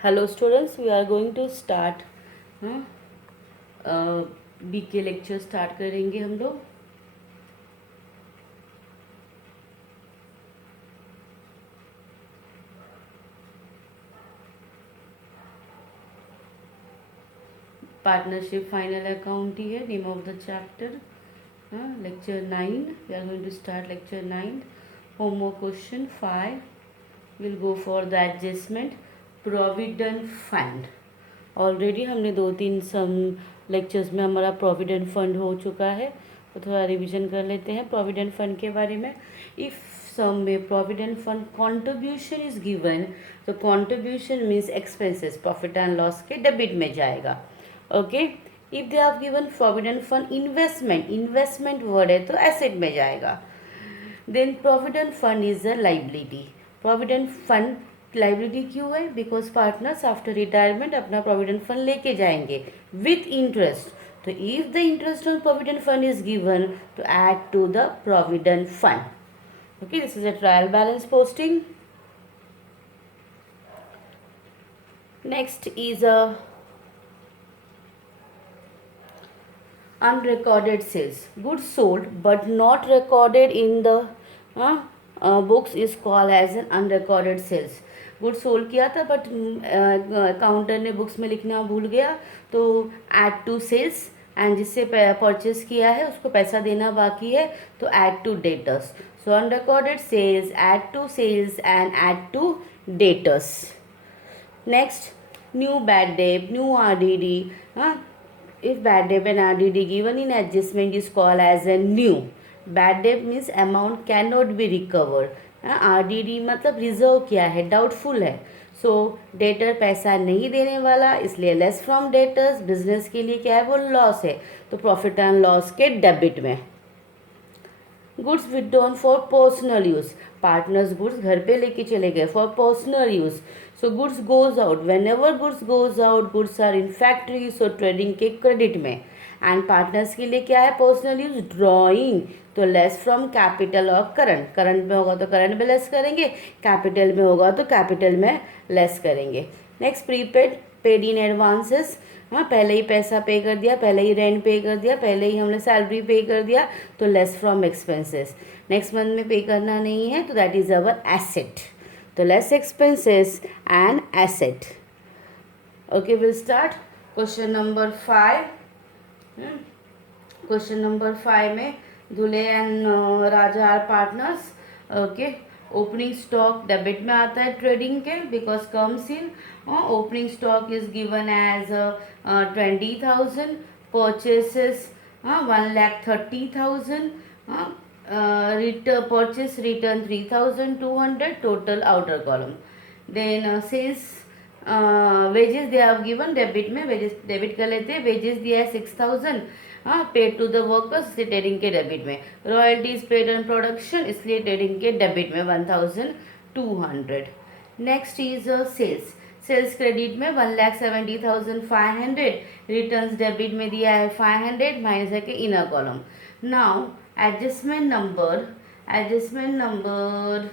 Hello students, we are going to start बी के lecture start करेंगे हम लोग। पार्टनरशिप फाइनल अकाउंट ही है name of the chapter. Lecture 9 we are going to start lecture 9। Homework question 5 will go for the adjustment provident fund. Already हमने 2-3 सम lectures में हमारा प्रोविडेंट फंड हो चुका है, तो थोड़ा रिवीजन कर लेते हैं प्रोविडेंट फंड के बारे में। इफ़ सम में provident fund contribution is given, तो contribution means expenses profit and loss के डेबिट में जाएगा। Okay, if they have given provident fund investment, investment word है तो एसेट में जाएगा। Then provident fund is a liability. Provident fund liability क्यों है? बिकॉज पार्टनर्स आफ्टर रिटायरमेंट अपना प्रोविडेंट फंड लेके जाएंगे विथ इंटरेस्ट। तो if the interest on provident fund is given तो add to the provident fund. Okay, this is a trial balance posting. Next is a unrecorded sales. Goods sold but not recorded in the books is called as an unrecorded sales. Goods sold किया था but counter ने books में लिखना भूल गया, तो add to sales, and जिससे purchase किया है उसको पैसा देना बाकी है तो add to debtors. So unrecorded sales, add to sales and add to debtors. Next, new bad debt, new RDD. If bad debt and RDD given in adjustment is called as a new. Bad debt means amount cannot be recovered. RDD मतलब reserve किया है, doubtful है। सो debtor पैसा नहीं देने वाला, इसलिए less from debtors. Business के लिए क्या है? वो लॉस है, तो प्रॉफिट एंड लॉस के डेबिट में। Goods withdrawn for personal use, partners goods घर पे लेके चले गए for personal use. So goods goes out, whenever goods goes out, goods are in factory, so trading के क्रेडिट में। एंड पार्टनर्स के लिए क्या है? पर्सनल यूज ड्रॉइंग, तो लेस फ्रॉम कैपिटल और करंट। करंट में होगा तो करंट में लेस करेंगे, कैपिटल में होगा तो कैपिटल में लेस करेंगे। Next, prepaid, paid in advances. पहले ही पैसा पे कर दिया, पहले ही रेंट पे कर दिया, पहले ही हमने सैलरी पे कर दिया, तो less from expenses. Next month में पे करना नहीं है तो दैट इज अवर एसेट, तो less expenses and asset. Okay, will start question number 5। Question number 5 में Dulhe and Raja are partners. Okay, opening stock debit में आता है ट्रेडिंग के, because comes in opening stock is given as 20,000, purchases 1,30,000, purchase return 3,200, total outer column. Then sales, wages they have given debit में, wages debit कर लेते हैं। wages दिया है 6,000, पेड टू द वर्कर्स, इसलिए ट्रेडिंग के डेबिट में। रॉयल्टीज पेड ऑन प्रोडक्शन, इसलिए ट्रेडिंग के डेबिट में 1,200। Next is sales. Sales credit में 1,70,500, रिटर्न्स डेबिट में दिया है 500, माइनस है कि inner column. Now adjustment number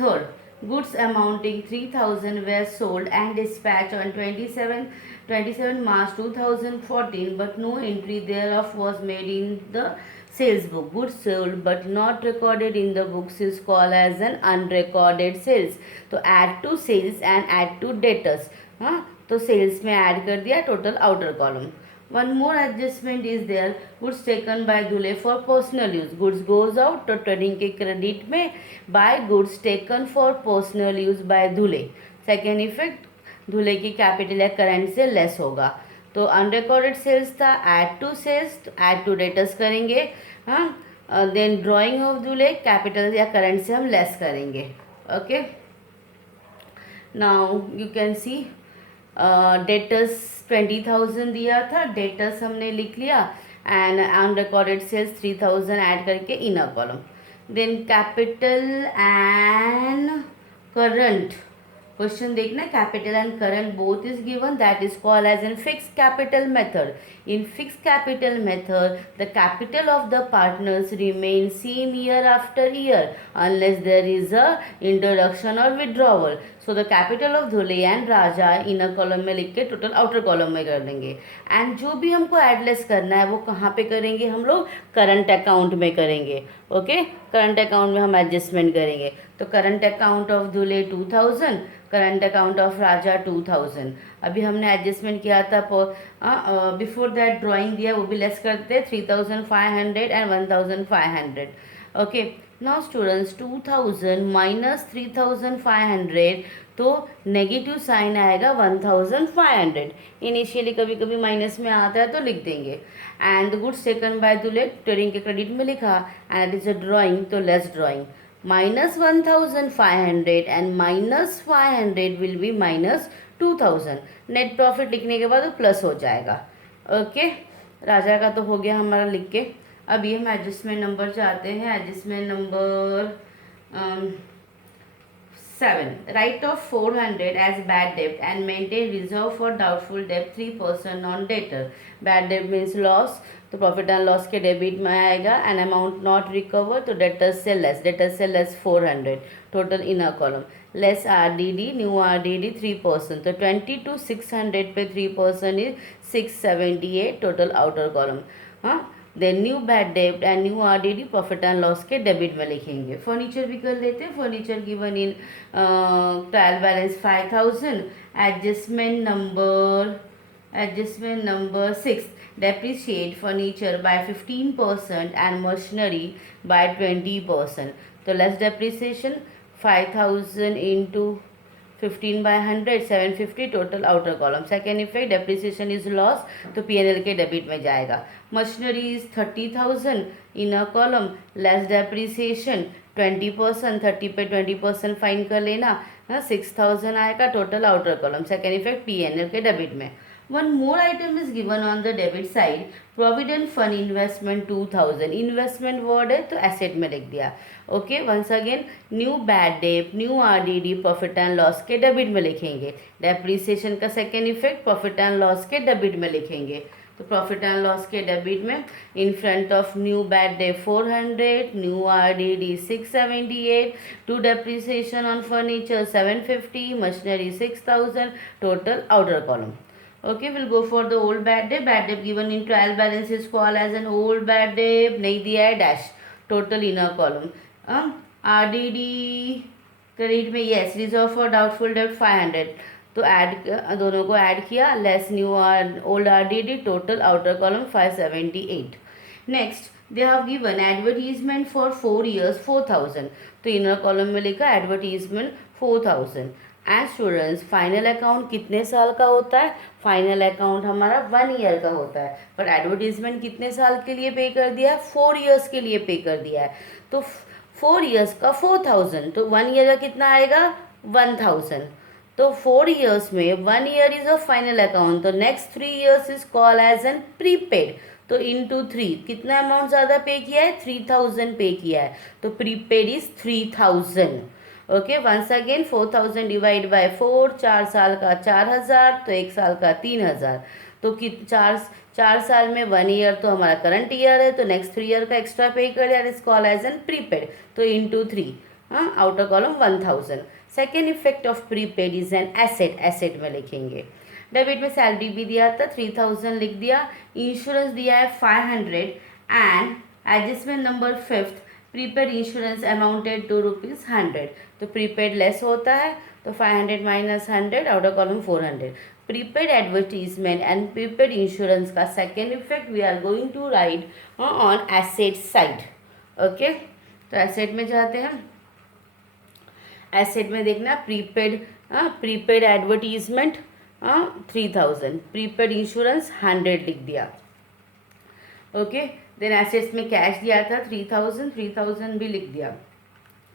third, goods amounting 3,000 were sold and dispatched on 27 March 2014, but no entry thereof was made in the sales book. Goods sold but not recorded in the books is called as an unrecorded sales. तो add to sales and add to debtors. तो sales में add कर दिया, total outer column. One more adjustment is there, goods taken by दूल्हे for personal use. Goods goes out तो trading के credit में, by goods taken for personal use by Dulhe. Second effect, Dulhe की capital या current से less होगा। तो unrecorded sales था, add to sales, add to debtors करेंगे। Then drawing of Dulhe, capital या करंट से हम लेस करेंगे। Okay, now you can see debtors 20,000 दिया था, डेटर्स हमने लिख लिया, एंड अनरिकॉर्डेड सेल्स 3,000 ऐड करके inner column. Then capital and current, question देखना, capital and current both is given, that is called as in fixed capital method. In fixed capital method, the capital of the partners remains same year after year unless there is a introduction or withdrawal. So the capital of Dhule and Raja inner column में लिख के total outer column में कर देंगे. And जो भी हमको एडलेस करना है वो कहाँ पे करेंगे हम लोग, करंट अकाउंट में करेंगे. ओके, करंट अकाउंट में हम एडजस्टमेंट करेंगे. तो current account of Dhule 2000, current account of Raja 2000. अभी हमने एडजस्टमेंट किया था बिफोर दैट ड्राइंग दिया, वो भी लेस करते हैं 3500 and 1500. Okay, now students 2000 minus 3500, तो नेगेटिव साइन आएगा 1500. इनिशियली कभी कभी माइनस में आता है तो लिख देंगे. And the goods taken by Dule trading के क्रेडिट में लिखा, एंड इज अ ड्राइंग तो less drawing. Minus 1500 and minus 500 will be minus 2000. Net profit लिखने के बाद वो प्लस हो जाएगा. ओके, राजा का तो हो गया हमारा लिख के. अभी हम एडजस्टमेंट नंबर चाहते हैं. Adjustment number 7. Write off 400 as bad debt and maintain reserve for doubtful debt 3% on debtor. Bad debt means loss, तो प्रॉफिट एंड लॉस के डेबिट में आएगा. एंड अमाउंट नॉट रिकवर, तो डेटर्स से less 400. Total inner column less RDD, new RDD 3%, तो 20 to 600 पे 3% is 678. Total outer column. हाँ, then new bad डेब्ट and new RDD profit and loss के डेबिट में लिखेंगे. फर्नीचर भी कर लेते हैं. Furniture given in trial balance 5000. Adjustment number 6, depreciate furniture by 15% and machinery by 20%. तो less depreciation 5000 into 15 by 100 750. Total outer column. Second effect, depreciation is loss, तो PNL के डेबिट में जाएगा. Machinery is 30,000 inner column, less depreciation 20%, 30 पे 20% fine कर लेना, 6000 आएगा. Total outer column. Second effect PNL के डेबिट में. One more item is given on the debit side. Provident fund investment 2000. Investment word है तो एसेट में लिख दिया. Okay, once again new bad debt, new RDD profit and loss के debit में लिखेंगे. डेप्रिसिएशन का second effect profit and loss के डेबिट में लिखेंगे. तो प्रॉफिट एंड लॉस के डेबिट में in front of new bad debt 400, new RDD 678, to depreciation on furniture 750, machinery 6000. Total outer column. Okay, we'll go for the old bad debt. Bad debt given in trial balance is called as an old bad debt. नहीं दिया है dash. Total inner column. RDD credit में yes, reserve for doubtful debt 500. तो add दोनों को add किया. Less new old RDD. Total outer column 578. Next they have given advertisement for 4 years 4000. तो inner column में लिखा advertisement 4000. And students, final account कितने साल का होता है? फाइनल अकाउंट हमारा 1 year का होता है. पर एडवर्टीजमेंट कितने साल के लिए पे कर दिया है? 4 years के लिए पे कर दिया है. तो 4 years का 4000, तो 1 year का कितना आएगा? 1000. तो 4 years में 1 year is a final account, तो next 3 years is call as an prepaid. तो इंटू 3 कितना अमाउंट ज़्यादा पे किया है? 3000 पे किया है. तो prepaid is 3000. Okay, once again 4000 divide by 4, 4 साल का 4000, तो 1 साल का 3000. तो कि 4 साल में 1 year तो हमारा करंट ईयर है, तो नेक्स्ट 3 year का एक्स्ट्रा पे कर दिया, is call as an prepaid. तो into 3, outer column 1000. Second effect of prepaid is an asset. Asset में लिखेंगे. डेबिट में सैलरी भी दिया था 3000 लिख दिया. इंश्योरेंस दिया है 500. And adjustment number 5th, prepaid insurance amounted to ₹100. तो प्रीपेड लेस होता है, तो 500 minus 100, outer column 400. Prepaid advertisement and prepaid insurance का second effect we are going to write on asset side. Okay, तो एसेट में जाते हैं. एसेट में देखना प्रीपेड एडवर्टीजमेंट 3000, प्रीपेड इंश्योरेंस 100 लिख दिया. ओके, देन एसेट्स में कैश दिया था 3000 भी लिख दिया.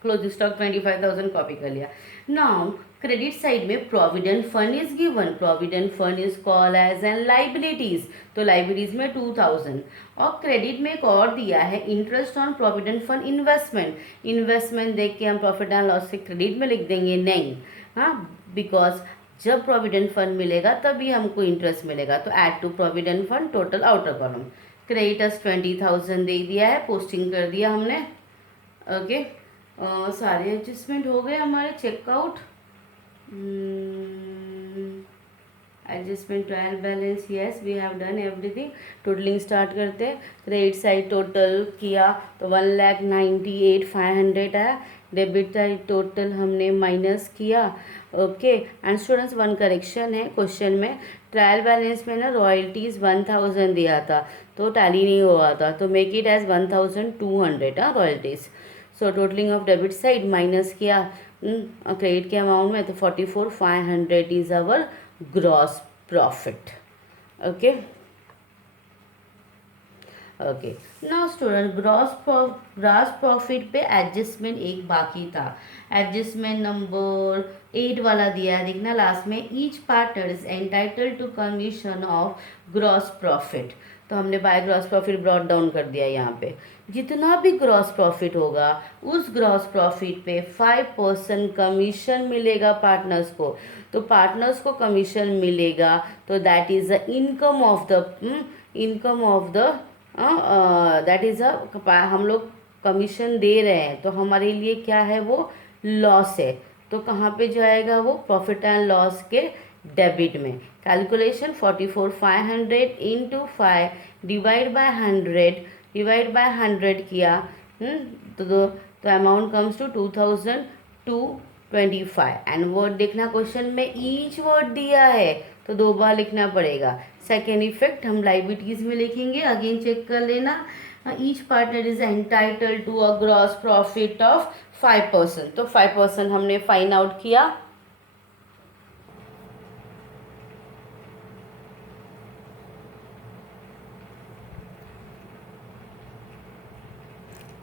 क्लोजिंग स्टॉक 25000 कॉपी कर लिया. नाउ क्रेडिट साइड में provident fund is given. Provident fund is call as an liabilities. तो लाइबिलिटीज में 2000. और क्रेडिट में एक और दिया है interest on provident fund investment. Investment देख के हम प्रॉफिट एंड लॉस से क्रेडिट में लिख देंगे? नहीं, हाँ, बिकॉज जब प्रोविडेंट फंड मिलेगा तभी हमको इंटरेस्ट मिलेगा। तो add to provident fund total outer column. Creditors 20,000 दे दिया है, पोस्टिंग कर दिया हमने। ओके, सारे एडजस्टमेंट हो गए हमारे। Checkout, adjustment, trial balance, yes we have done everything. Totalling start करते हैं। क्रेडिट साइड टोटल किया तो 1,98,500 है। डेबिट साइड टोटल हमने माइनस किया। Okay, and students one correction है क्वेश्चन में। ट्रायल बैलेंस में ना रॉयल्टीज़ 1,000 दिया था तो टैली नहीं हुआ था, तो make it as 1,200 royalties. So totalling of debit side minus किया क्रेडिट के अमाउंट में, तो 44,500 is our gross profit. Okay okay, now student gross profit पे एडजस्टमेंट एक बाकी था। एडजस्टमेंट नंबर 8 वाला दिया है, देखना लास्ट में। Each partner is entitled to commission of gross profit. तो हमने by gross profit brought down कर दिया यहाँ पे। जितना भी ग्रॉस प्रॉफिट होगा उस ग्रॉस प्रॉफिट पे 5% कमीशन मिलेगा पार्टनर्स को। तो पार्टनर्स को कमीशन मिलेगा तो that is the income of the that is हम लोग कमीशन दे रहे हैं तो हमारे लिए क्या है, वो लॉस है। तो कहाँ पे जाएगा वो, प्रॉफिट एंड लॉस के डेबिट में। कैलकुलेशन 44,500 इंटू 5 डिवाइड बाय 100 किया तो amount comes to 2,225। And word देखना क्वेश्चन में ईच वर्ड दिया है तो 2 बार लिखना पड़ेगा। सेकेंड इफेक्ट हम लाइबिलिटीज में लिखेंगे, अगेन चेक कर लेना। Each partner is entitled to a gross profit of 5%। तो 5% हमने फाइंड आउट किया।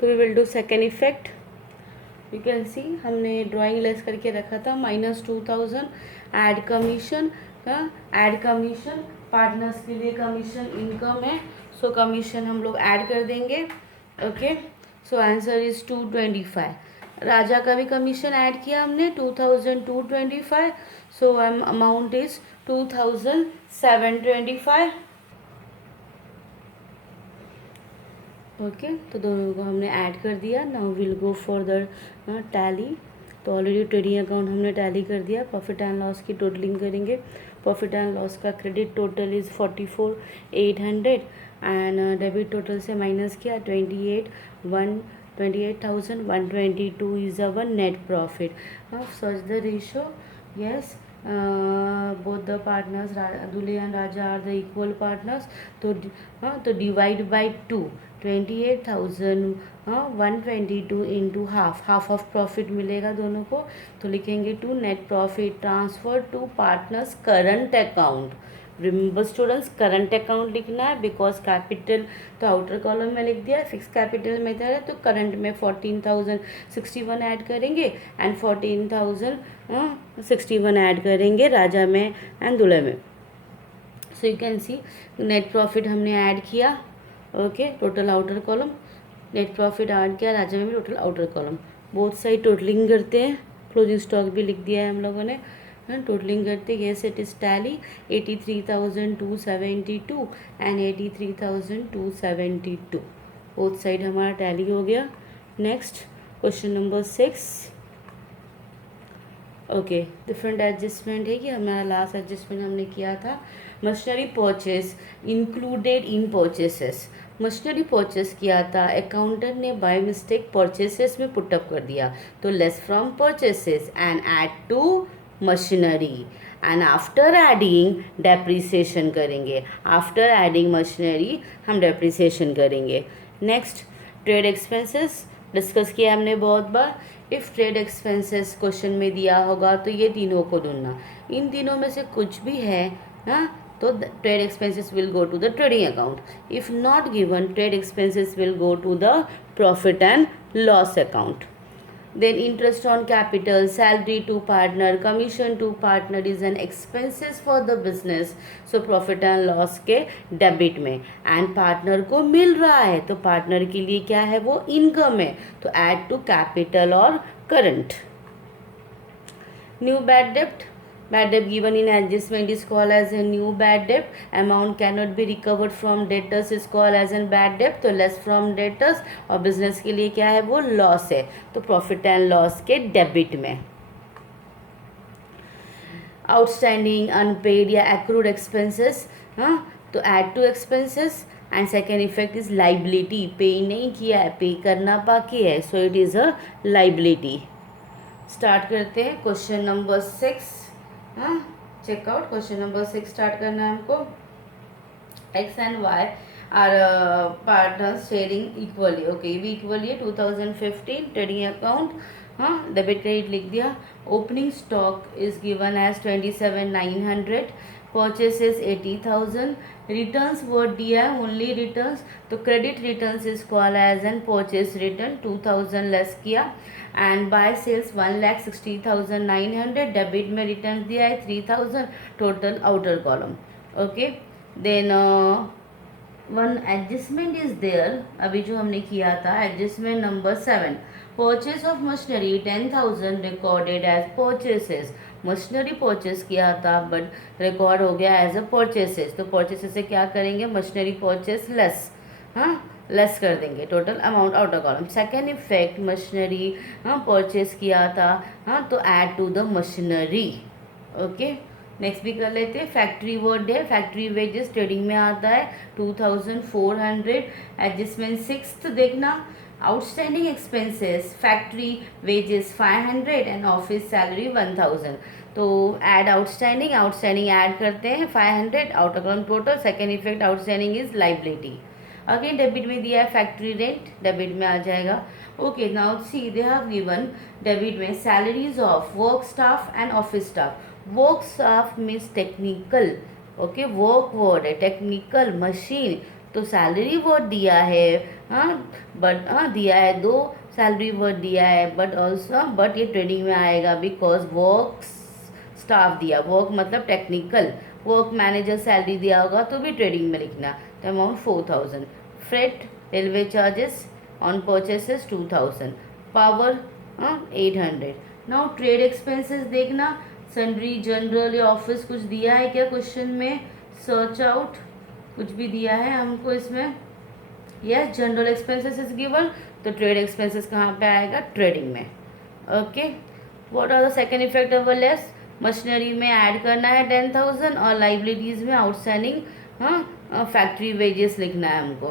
तो we will do second effect. You can see हमने ड्राइंग लेस करके रखा था -2,000। एड कमीशन, पार्टनर्स के लिए कमीशन इनकम है, सो कमीशन हम लोग ऐड कर देंगे। Okay, so answer is 225। राजा का भी कमीशन ऐड किया हमने 2,225, सो अमाउंट इज 2,725। ओके, तो दोनों को हमने ऐड कर दिया। Now will go for the tally. तो ऑलरेडी ट्रेडिंग अकाउंट हमने टैली कर दिया। प्रॉफिट एंड लॉस की टोटलिंग करेंगे। प्रॉफिट एंड लॉस का credit total is 44,800 and debit total से माइनस किया 28,122 is our net profit. Such the ratio, yes both the partners Dule and Raja are the equal partners। तो divide by 2, 28,122 into half of profit मिलेगा दोनों को। तो लिखेंगे to net profit transfer to partners current account. Remember students, current account लिखना है because capital तो outer column में लिख दिया है, फिक्स कैपिटल मेथड है। तो करंट में 14,061 ऐड करेंगे एंड 14,061 ऐड करेंगे राजा में एंड दुल्हे में। सो you can C net profit हमने ऐड किया। Okay, total outer column net profit add किया, राजा में भी total outer column. Both side totalling करते हैं। क्लोजिंग स्टॉक भी लिख दिया है हम लोगों ने। टोटलिंग करते, yes it is tally 83,272 and 83,272। Both side हमारा टैली हो गया। Next question number 6। Okay, different adjustment है कि हमारा लास्ट एडजस्टमेंट हमने किया था। Machinery purchase included in purchases. Machinery purchase किया था, अकाउंटेंट ने बाय मिस्टेक परचेसेस में पुटअप कर दिया, तो less from purchases and add to machinery and after adding depreciation करेंगे। आफ्टर एडिंग मशीनरी हम डेप्रिसिएशन करेंगे। नेक्स्ट ट्रेड एक्सपेंसेस डिस्कस किया हमने बहुत बार। इफ़ ट्रेड एक्सपेंसेस क्वेश्चन में दिया होगा तो ये तीनों को ढूंढना, इन तीनों में से कुछ भी है तो trade expenses will go to the trading account. If not given trade expenses will go to the profit and loss account. Then interest on capital, salary to partner, commission to partner is an expenses for the business, so profit and loss के debit में and partner को मिल रहा है तो partner के लिए क्या है, वो इनकम है, तो ऐड टू कैपिटल और current. New bad dept, bad debt given in adjustment is called as a new bad debt. Amount cannot be recovered from debtors is called as a bad debt. तो less from debtors और business के लिए क्या है वो loss है, तो profit and loss के डेबिट में. आउटस्टैंडिंग अनपेड या एक्रूड एक्सपेंसेस, हाँ, तो add to expenses. And second effect is liability, pay नहीं किया है, पे करना बाकी है, so it is a liability. Start करते हैं क्वेश्चन नंबर 6. हाँ, चेकआउट क्वेश्चन नंबर 6 स्टार्ट करना है हमको. X and Y are partners sharing equally. Okay, भी इक्वली है. 2015 ट्रेडिंग अकाउंट, हाँ, डेबिट क्रेडिट लिख दिया. Opening stock is given as 27,900. Purchases 80,000. Returns word दिया है, ओनली रिटर्न्स, तो credit returns is called as an purchase return. 2,000 less किया. And by sales 1,60,900. Debit में रिटर्न दिया है 3,000. Total outer column. Okay, then one adjustment is there. अभी जो हमने किया था adjustment number 7. Purchase of machinery 10,000 recorded as purchases. Machinery purchase किया था बट रिकॉर्ड हो गया एज अ परचेसेस, तो परचेसेस से क्या करेंगे, मशीनरी परचेस लेस, हाँ, लेस कर देंगे. Total amount outer column. Second effect machinery, हाँ, परचेस किया था, हाँ, तो add to the machinery. Okay, next भी कर लेते हैं. फैक्ट्री वर्ड है, फैक्ट्री वेजेस ट्रेडिंग में आता है 2,400. एडजस्टमेंट 6 देखना. Outstanding expenses factory wages 500 and office salary 1,000. तो ऐड आउटस्टैंडिंग, आउटस्टैंडिंग ऐड करते हैं 500 outer column total. Second effect outstanding is liability. Again debit में दिया है फैक्ट्री रेंट, डेबिट में आ जाएगा. Okay, now see they have given debit में salaries of work staff and office staff. Work staff means technical. Okay, work word है, technical machine, तो salary word दिया है, हाँ, बट हाँ दिया है 2 सैलरी वर्ड दिया है, बट ऑल्सो बट ये ट्रेडिंग में आएगा बिकॉज वर्क स्टाफ दिया, वर्क मतलब टेक्निकल, वर्क मैनेजर सैलरी दिया होगा तो भी ट्रेडिंग में लिखना. तो amount 4,000. Freight railway charges on purchases 2,000. Power 800. Now trade expenses देखना. सन्ड्री जनरल या ऑफिस कुछ दिया है क्या क्वेश्चन में, सर्च आउट कुछ भी दिया है हमको इसमें. Yes, general expenses is given, तो ट्रेड एक्सपेंसेस कहाँ पे आएगा, ट्रेडिंग में. Okay, what are the second effect of a less. Machinery में ऐड करना है 10,000 और लाइबिलिटीज में आउटस्टैंडिंग, हाँ, फैक्ट्री वेजेस लिखना है हमको.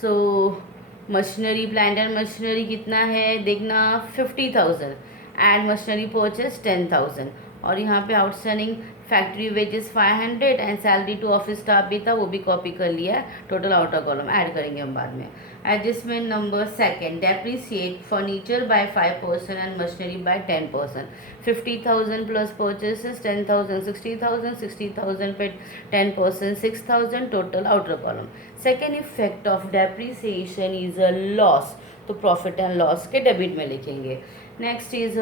So machinery plant and machinery कितना है देखना 50,000. And machinery purchase 10,000. और यहाँ पे outstanding factory wages 500 and salary to office staff भी था, वो भी कॉपी कर लिया है. टोटल आउटर कॉलम ऐड करेंगे हम बाद में. Adjustment number 2. Depreciate furniture by 5% and machinery by 10%. 50,000 plus purchases 10,000 60,000. 60,000 पे 10% 6,000. Total outer column. Second effect of depreciation is a loss, तो प्रॉफिट एंड लॉस के डेबिट में लिखेंगे. नेक्स्ट इज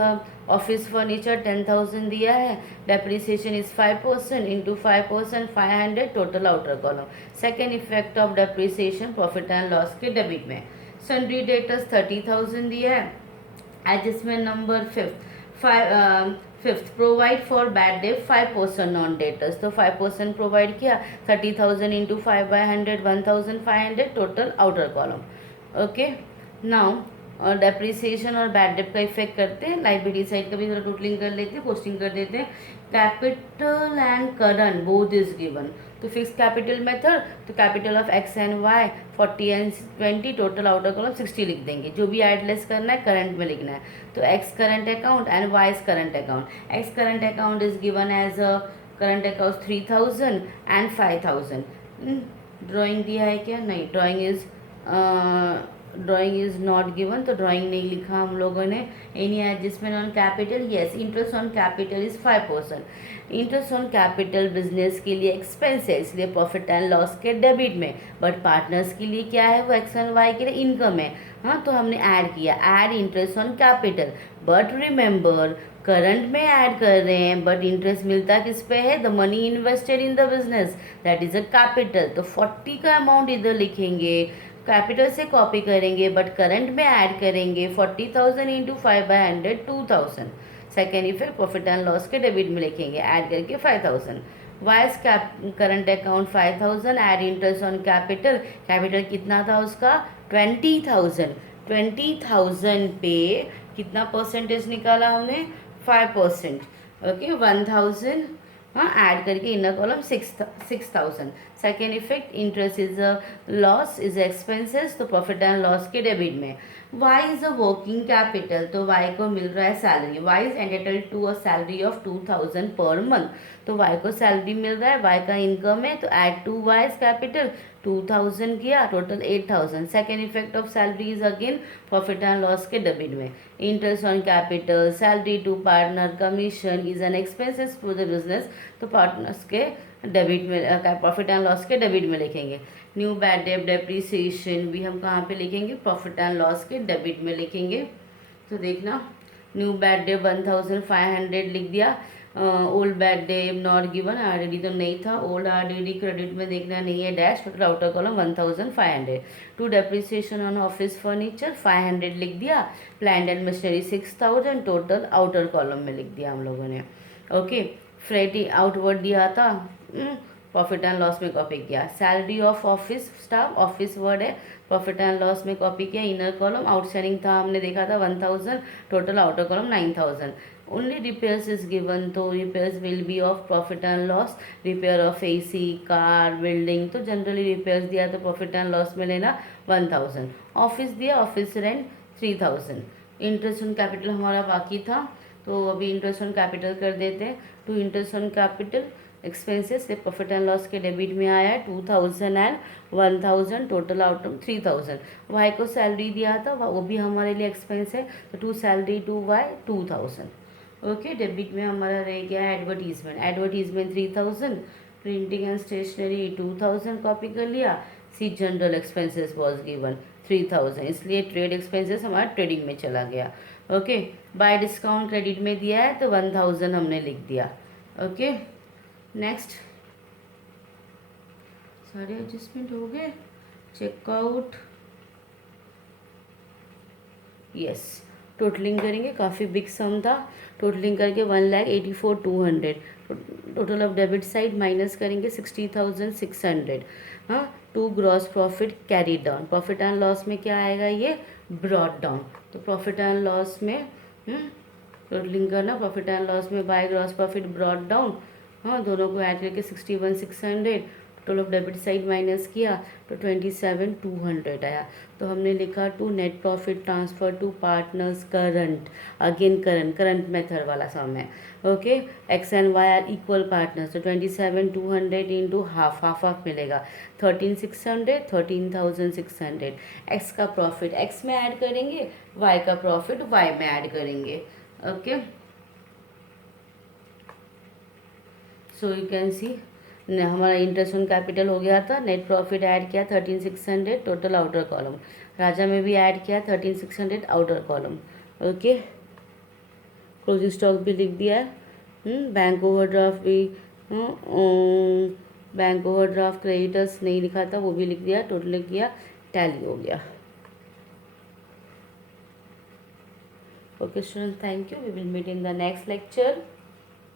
ऑफिस फर्नीचर 10,000 दिया है, depreciation is 5% into 5% 500. Total outer column. Second effect of depreciation profit and loss के debit में. Sundry debtors 30,000 दिया है. Adjustment number 5th provide for bad debt 5% non debtors, तो 5% प्रोवाइड किया. 30,000 into 5/100 1,500. Total outer column. Okay, now depreciation और bad debt का effect करते हैं. लाइबिलिटी साइड का भी थोड़ा टोटलिंग कर लेते हैं, पोस्टिंग कर देते हैं. Capital and current both is given, तो फिक्स कैपिटल मेथड, तो capital of X and Y 40 and 20. Total outer column 60 लिख देंगे. जो भी ऐड लेस करना है करंट में लिखना है, तो X current account and Y is current account. X current account is given as a current account 3,000 and 5,000. Drawing दिया है क्या, नहीं, ड्राइंग इज नॉट गिवन, तो ड्राइंग नहीं लिखा हम लोगों ने. Any adjustment on capital, yes, interest on capital is 5%. Interest on capital business के लिए एक्सपेंस है, इसलिए प्रॉफिट एंड लॉस के डेबिट में. बट पार्टनर्स के लिए क्या है, वो एक्स एंड वाई के लिए इनकम है, हाँ, तो हमने ऐड किया, add interest on capital. But remember current में ऐड कर रहे हैं, बट इंटरेस्ट मिलता किस पे है, the money invested in the business, that is a capital. तो 40 का अमाउंट इधर लिखेंगे, कैपिटल से कॉपी करेंगे बट करंट में ऐड करेंगे 40,000 into 5/100 2,000। Second effect profit and loss के डेबिट में लिखेंगे ऐड करके 5,000। Wise current account 5,000 add interest on capital. Capital कितना था उसका 20,000। 20,000 पे कितना परसेंटेज निकाला हमने 5%। ओके 1,000 हाँ ऐड करके inner column 6,000। Second effect interest is a loss is expenses तो प्रॉफिट एंड लॉस के डेबिट में। Y is a working capital तो वाई को मिल रहा है salary. Y is entitled to a salary of 2,000 per month तो वाई को सैलरी मिल रहा है, वाई का इनकम है तो ऐड टू वाई कैपिटल 2,000 किया total 8,000। Second effect of salary is again profit and loss के डेबिट में। Interest on capital salary to partner commission is an expenses to the business तो partners के debit में profit and loss के debit में लिखेंगे। New bad date depreciation भी हम कहाँ पे लिखेंगे प्रॉफिट एंड लॉस के डेबिट में लिखेंगे। तो देखना न्यू बैड डेट 1,500 लिख दिया। Old bad day not given RDD तो नहीं था। ओल्ड आरडीडी क्रेडिट में देखना नहीं है dash total outer column 1,500। To depreciation on office furniture 500 लिख दिया। Plant and machinery 6,000 total outer column में लिख दिया हम लोगों ने। ओके फ्रेटी आउटवर्ड दिया था प्रॉफिट एंड लॉस में कॉपी किया। Salary of office staff office word है प्रॉफिट एंड लॉस में कॉपी किया। इनर कॉलम आउटस्टैंडिंग था हमने देखा था 1,000 total outer column 9,000। Only repairs is given तो repairs will be of profit and loss. Repair of AC car building तो generally repairs दिया तो प्रॉफिट एंड लॉस में लेना 1,000। ऑफिस दिया office rent 3,000। Interest on capital हमारा बाकी था तो अभी इंटरेस्ट ऑन कैपिटल कर देते हैं। To interest on capital expenses से प्रॉफिट एंड लॉस के डेबिट में आया है 2,000 एंड 1,000 टोटल आउटकम 3,000। वाई को सैलरी दिया था वो भी हमारे लिए एक्सपेंस है तो to salary to Y 2,000। Okay debit में हमारा रह गया advertisement. Advertisement 3,000। Printing and stationery 2,000 copy कर लिया। See general expenses was given 3,000 इसलिए ट्रेड एक्सपेंसेस हमारा ट्रेडिंग में चला गया। ओके बाय डिस्काउंट क्रेडिट में दिया है तो 1,000 हमने लिख दिया। ओके नेक्स्ट सारे एडजस्टमेंट हो गए। चेकआउट यस टोटलिंग करेंगे काफ़ी बिग सम था। टोटलिंग करके 1,84,200 total of debit side minus करेंगे 60,600। हाँ to gross profit carry down. Profit and loss में क्या आएगा ये ब्रॉड डाउन तो प्रॉफिट एंड लॉस में टोटलिंग करना प्रॉफिट एंड लॉस में by gross profit brought down. हाँ दोनों को ऐड करके 61,600 total of debit side minus किया तो 27,200 आया। तो हमने लिखा to net profit transfer to partners current again current method वाला सम है। Okay X and Y are equal partners तो 27,200 इंटू हाफ मिलेगा 13,600 13,600। एक्स का प्रॉफिट एक्स में ऐड करेंगे वाई का प्रॉफिट वाई में ऐड करेंगे। Okay so you can see हमारा इंटरेस्ट ऑन कैपिटल हो गया था। नेट प्रॉफिट ऐड किया 13,600 टोटल आउटर कॉलम। राजा में भी ऐड किया 13,600 outer column. Okay closing stock भी लिख दिया है। बैंक ओवरड्राफ्ट भी बैंक ओवरड्राफ्ट क्रेडिटर्स नहीं लिखा था वो भी लिख दिया टोटल किया टैली हो गया। Okay student thank you we will meet in the next lecture.